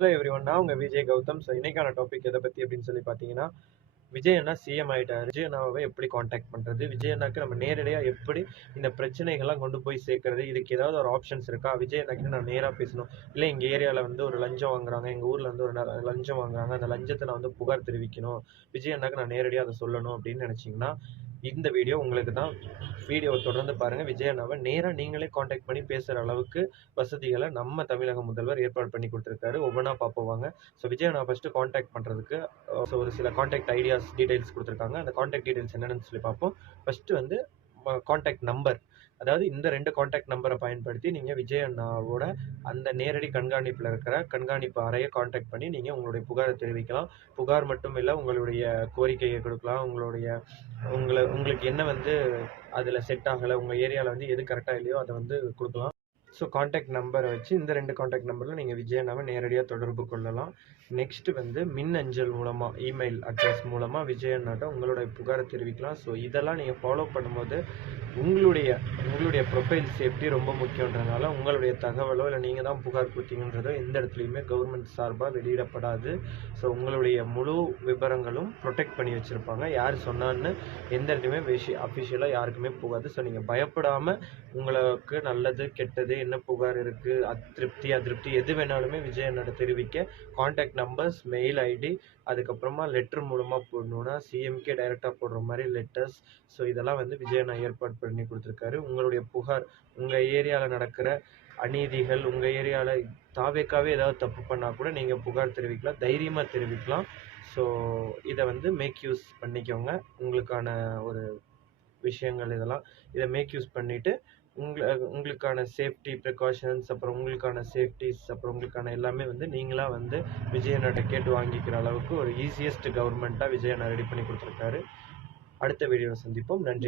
Hello everyone, நான் உங்க Vijay Gautham. So இன்னைக்கான டாபிக் எதை பத்தி அப்படின்னு சொல்லி பார்த்தீங்கன்னா, விஜய் அண்ணா சிஎம் ஆயிட்டாரு. விஜய் அண்ணாவை எப்படி காண்டாக்ட் பண்றது? விஜய் அண்ணாக்கு நம்ம நேரடியா எப்படி இந்த பிரச்சனைகள்லாம் கொண்டு போய் சேர்க்கறது? இதுக்கு ஏதாவது ஒரு ஆப்ஷன்ஸ் இருக்கா? விஜய் அண்ணாக்கிட்ட நான் நேரா பேசணும், இல்லை எங்க ஏரியால வந்து ஒரு லஞ்சம் வாங்குறாங்க, எங்க ஊர்ல வந்து ஒரு லஞ்சம் வாங்குறாங்க, அந்த லஞ்சத்தை நான் வந்து புகார் தெரிவிக்கணும், விஜய் அண்ணாக்கு நான் நேரடியா அதை சொல்லணும் அப்படின்னு நினைச்சீங்கன்னா இந்த வீடியோ உங்களுக்கு தான். வீடியோவை தொடர்ந்து பாருங்க. விஜய் அண்ணாவை நேரா நீங்களே காண்டாக்ட் பண்ணி பேசுற அளவுக்கு வசதிகளை நம்ம தமிழக முதல்வர் ஏற்பாடு பண்ணி கொடுத்துருக்காரு. ஒவ்வொன்றா பார்ப்போம். ஸோ விஜய் அண்ணா ஃபர்ஸ்ட் காண்டாக்ட் பண்றதுக்கு ஒரு சில காண்டாக்ட் ஐடியாஸ் டீடைல்ஸ் கொடுத்துருக்காங்க. அந்த காண்டாக்ட் டீடைல்ஸ் என்னென்னு சொல்லி பார்ப்போம். ஃபர்ஸ்ட் வந்து காண்டாக்ட் நம்பர், அதாவது இந்த 2 காண்டாக்ட் நம்பரை பயன்படுத்தி நீங்கள் விஜய் அண்ணாவோட அந்த நேரடி கண்காணிப்பில் இருக்கிற கண்காணிப்பு அறையை காண்டாக்ட் பண்ணி நீங்கள் உங்களுடைய புகாரை தெரிவிக்கலாம். புகார் மட்டும் இல்லை, உங்களுடைய கோரிக்கையை கொடுக்கலாம். உங்களுக்கு என்ன வந்து அதில் செட் ஆகலை, உங்கள் ஏரியாவில் வந்து எது கரெக்டாக இல்லையோ அதை வந்து கொடுக்கலாம். ஸோ காண்டாக்ட் நம்பரை வச்சு இந்த 2 காண்டாக்ட் நம்பரில் நீங்கள் விஜய் அண்ணாவை நேரடியாக தொடர்பு கொள்ளலாம். நெக்ஸ்ட் வந்து மின்னஞ்சல் மூலமாக, இமெயில் அட்ரஸ் மூலமாக விஜய் அண்ணாட்ட உங்களுடைய புகாரை தெரிவிக்கலாம். ஸோ இதெல்லாம் நீங்கள் ஃபாலோ பண்ணும்போது உங்களுடைய ப்ரொஃபைல் சேஃப்டி ரொம்ப முக்கியன்றதுனால உங்களுடைய தகவலோ இல்லை நீங்கள் தான் புகார் கொடுத்தீங்கன்றதோ எந்த இடத்துலையுமே கவர்மெண்ட் சார்பாக வெளியிடப்படாது. ஸோ உங்களுடைய முழு விவரங்களும் ப்ரொடெக்ட் பண்ணி வச்சுருப்பாங்க. யார் சொன்னான்னு எந்த இடத்துலையுமே அஃபிஷியலாக யாருக்குமே போகாது. ஸோ நீங்கள் பயப்படாமல் உங்களுக்கு நல்லது கெட்டது என்ன புகார் இருக்குது, அதிருப்தி எது வேணாலுமே விஜய் அண்ணாட்ட தெரிவிக்க காண்டாக்ட் நம்பர்ஸ், மெயில் ஐடி, அதுக்கப்புறமா லெட்டர் மூலமாக போடணுன்னா சிஎம்கே டைரெக்டாக போடுற மாதிரி லெட்டர்ஸ். ஸோ இதெல்லாம் வந்து விஜய் அண்ணா ஏற்பாடு பண்ணி கொடுத்துருக்காரு. உங்களுடைய புகார், உங்கள் ஏரியாவில் நடக்கிற அநீதிகள், உங்கள் ஏரியாவில் தாவேக்காவே ஏதாவது தப்பு பண்ணால் கூட நீங்கள் புகார் தெரிவிக்கலாம், தைரியமாக தெரிவிக்கலாம். ஸோ இதை வந்து மேக் யூஸ் பண்ணிக்கோங்க. உங்களுக்கான ஒரு விஷயங்கள் இதெல்லாம், இதை மேக் யூஸ் பண்ணிவிட்டு உங்களுக்கான சேஃப்டி ப்ரிகாஷன்ஸ், அப்புறம் உங்களுக்கான சேஃப்டிஸ், அப்புறம் உங்களுக்கான எல்லாமே வந்து நீங்களாக வந்து விஜய் அண்ணாட்ட கேட்டு வாங்கிக்கிற அளவுக்கு ஒரு ஈஸியஸ்ட் கவர்மெண்ட்டாக விஜய் அண்ணா ரெடி பண்ணி கொடுத்துருக்காரு. அடுத்த வீடியோவில் சந்திப்போம். நன்றி.